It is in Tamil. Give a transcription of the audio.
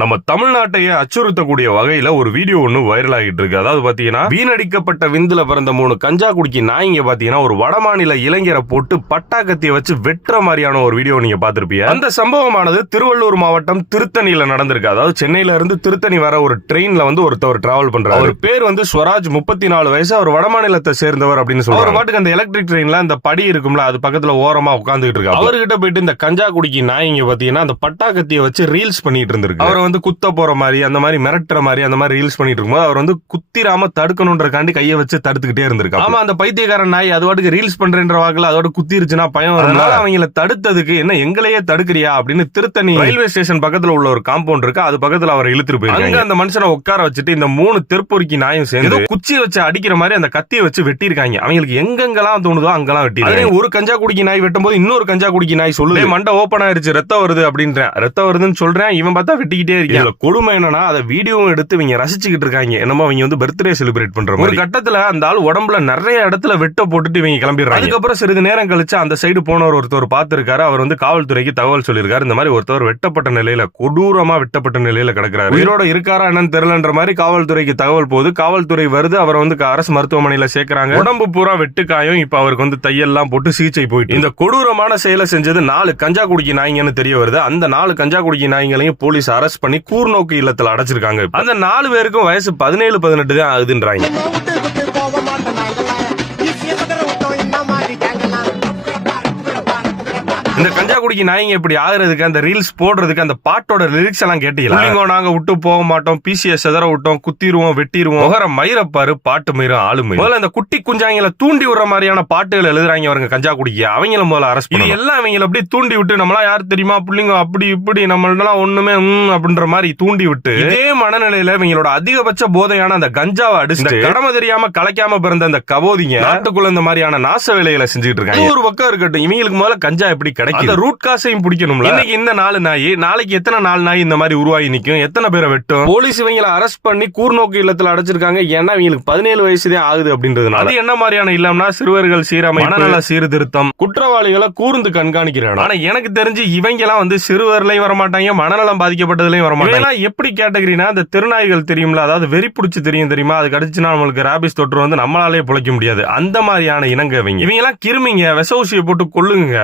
நம்ம தமிழ்நாட்டையே அச்சுறுத்தக்கூடிய வகையில ஒரு வீடியோ ஒண்ணு வைரல் ஆகிட்டு இருக்கு. அதாவது பாத்தீங்கன்னா, வீணடிக்கப்பட்ட விந்துல பிறந்த 3 கஞ்சா குடிக்கி நாய்ங்க பாத்தீங்கன்னா ஒரு வடமாநில இளைஞரை போட்டு பட்டா கத்திய வச்சு வெட்டுற மாதிரியான ஒரு வீடியோ நீங்க பாத்திருப்பீங்க. அந்த சம்பவமானது திருவள்ளூர் மாவட்டம் திருத்தணியில நடந்திருக்கு. அதாவது சென்னையில இருந்து திருத்தணி வர ஒரு ட்ரெயின்ல ஒருத்தவர் டிராவல் பண்றாரு. அவர் பேர் ஸ்வராஜ், 34 வயசு. அவர் வடமாநிலத்தை சேர்ந்தவர் அப்படின்னு சொல்றாரு. அவர் பாட்டுக்கு அந்த எலக்ட்ரிக் ட்ரெயின்ல அந்த படி இருக்கும்ல, அது பக்கத்துல ஓரமா உட்கார்ந்துட்டு இருக்காரு. அவர்கிட்ட போயிட்டு இந்த கஞ்சா குடிக்கி நாய்ங்க பாத்தீங்கன்னா அந்த பட்டா கத்திய வச்சு ரீல்ஸ் பண்ணிட்டு இருந்திருக்கு. அவர் குத்த போற மாதிரி, அந்த மாதிரி மிரட்டுற மாதிரி, அந்த மாதிரி ரீல்ஸ் பண்ணிட்டு இருக்கும்போது அவர் குத்திராம தடுக்கணும்ன்றக்காண்டி கையை வச்சு தடுத்துக்கிட்டே இருந்திருக்காரு. ஆமா, அந்த பைத்தியக்காரன் நாய் அது வாட்டுக்கு ரீல்ஸ் பண்றேன்ற வாக்குல அதோட குத்திருச்சுன்னா பயம் வரனால அவங்கள தடுத்ததுக்கு என்ன எங்களையே தடுக்கிறியா அப்படின்னு திருத்தணி ரயில்வே ஸ்டேஷன் பக்கத்துல உள்ள ஒரு காம்பவுண்ட் இருக்கு, அது பக்கத்துல அவரை இழுத்துட்டு போயிருக்காங்க. அந்த மனுஷனை உட்கார வச்சுட்டு இந்த 3 தெருப்பொறுக்கி நாயும் சேர்ந்து குச்சி வச்சு அடிக்கிற மாதிரி அந்த கத்தியை வச்சு வெட்டிருக்காங்க. அவங்களுக்கு எங்கெங்கெல்லாம் தோணுதோ அங்கெல்லாம் வெட்டி. ஒரு கஞ்சா குடிக்கி நாய் வெட்டும் போது இன்னொரு கஞ்சா குடிக்கி நாய் சொல்லுது, மண்டை ஓபன் ஆயிருச்சு, ரத்தம் வருது அப்படின்றேன். ரத்தம் வருதுன்னு சொல்றேன், இவன் பார்த்தா வெட்டிக்கிட்டே இருக்கேன். கொடுமை என்னன்னா, அதை வீடியோவும் எடுத்து இவங்க ரசிச்சுக்கிட்டு இருக்காங்க. என்னமோ அவங்க பர்த்டே செலிப்ரேட் பண்ற ஒரு கட்டத்துல அந்த ஆள் உடம்புல நிறைய இடத்துல வெட்ட போட்டுட்டு இவங்க கிளம்பிடுறாங்க. அதுக்கப்புறம் சிறிது நேரம் கழிச்சு அந்த சைடு போனவர் ஒருத்தர் பார்த்திருக்காரு. அவர் காவல்துறைக்கு தகவல் சொல்லியிருக்காரு. இந்த மாதிரி ஒருத்தர் வெட்டப்பட்ட நிலையில, கொடூரமா வெட்டப்பட்ட நிலையில கிடக்கிறாரு. உயிரோட இருக்காரா என்னன்னு தெரியலன்ற மாதிரி காவல்துறைக்கு தகவல் போகுது. காவல்துறை வருது, அவரை அரசு மருத்துவமனையில சேர்க்கிறாங்க. உடம்பு பூரா வெட்டுக்காயம். இப்ப அவருக்கு தையெல்லாம் போட்டு சிகிச்சை போயிட்டு. இந்த கொடூரமான செயலை செஞ்சது 4 கஞ்சா குடிக்கி நாய்ங்கன்னு தெரிய வருது. அந்த 4 கஞ்சா குடிக்கி நாய்ங்களையும் போலீஸ் அரெஸ்ட் பண்ணி கூர்நோக்கு இல்லத்துல அடைச்சிருக்காங்க. அந்த 4 பேருக்கும் வயசு 17-18 தான் ஆகுதுன்றாங்க. இந்த கஞ்சா குடிக்கி நாய்ங்க இப்படி ஆகுறதுக்கு, அந்த ரீல்ஸ் போடுறதுக்கு அந்த பாட்டோட லிரிக்ஸ் எல்லாம் கேட்டீங்களா? நாங்க விட்டு போக மாட்டோம், பிசிஎஸ் செதற விட்டோம், குத்திடுவோம், வெட்டிடுவோம், முகர மயிரப்பாரு, பாட்டு மயிரும், ஆளுமை. முதல்ல அந்த குட்டி குஞ்சாங்களை தூண்டி விடுற மாதிரியான பாட்டுகள் எழுதுறாங்க அவருங்க கஞ்சா குடிக்க. அவங்கள முதல்ல அரெஸ்ட் பண்ணி எல்லாம் அவங்களை அப்படியே தூண்டி விட்டு, நம்மளா யாரு தெரியுமா பிள்ளைங்க அப்படி இப்படி நம்மளாம் ஒண்ணுமே அப்படின்ற மாதிரி தூண்டி விட்டு, இதே மனநிலையில இவங்களோட அதிகபட்ச போதையான அந்த கஞ்சாவை அடிச்சு கடமை தெரியாம கலைக்காம பிறந்த அந்த கபோதிங்க நாட்டுக்குள்ள இந்த மாதிரியான நாச வேலைகளை செஞ்சுட்டு இருக்காங்க. ஒரு பக்கம் இருக்கட்டும், இவங்களுக்கு முதல்ல கஞ்சா எப்படி கிடைக்கும், அந்த ரூட் காசையும் பிடிக்கணும்ல. இன்னைக்கு இந்த 4 நாய், நாளைக்கு எத்தனை 4 நாய் இந்த மாதிரி உருவாகி நிக்கும், எத்தனை பேரை வெட்டும். போலீஸ் இவங்களை அரெஸ்ட் பண்ணி கூர்நோக்கு இல்லத்துல அடைச்சிருக்காங்க. ஏன்னா இவங்களுக்கு 17 வயசுதான் ஆகுது அப்படின்றதுனால. அது என்ன மாதிரியான இல்லம்னா, சிறுவர்கள் சீரமைப்பு, மனநல சீர்திருத்தம், குற்றவாளிகளை கூர்ந்து கண்காணிக்கிறாங்க. ஆனா எனக்கு தெரிஞ்சு இவங்க எல்லாம் சிறுவர்களையும் வரமாட்டாங்க, மனநலம் பாதிக்கப்பட்டதுலயும் வரமாட்டாங்க. எப்படி கேட்டகரினா, இந்த திருநாய்கள் தெரியும்ல, அதாவது வெறி பிடிச்சு தெரியுமா, அது கடிச்சுனா நம்மளுக்கு ராபிஸ் தொற்று நம்மளாலே பிழைக்க முடியாது. அந்த மாதிரியான இனங்க இவங்க எல்லாம் கிருமிங்க, விஷ ஊசியை போட்டு கொள்ளுங்க.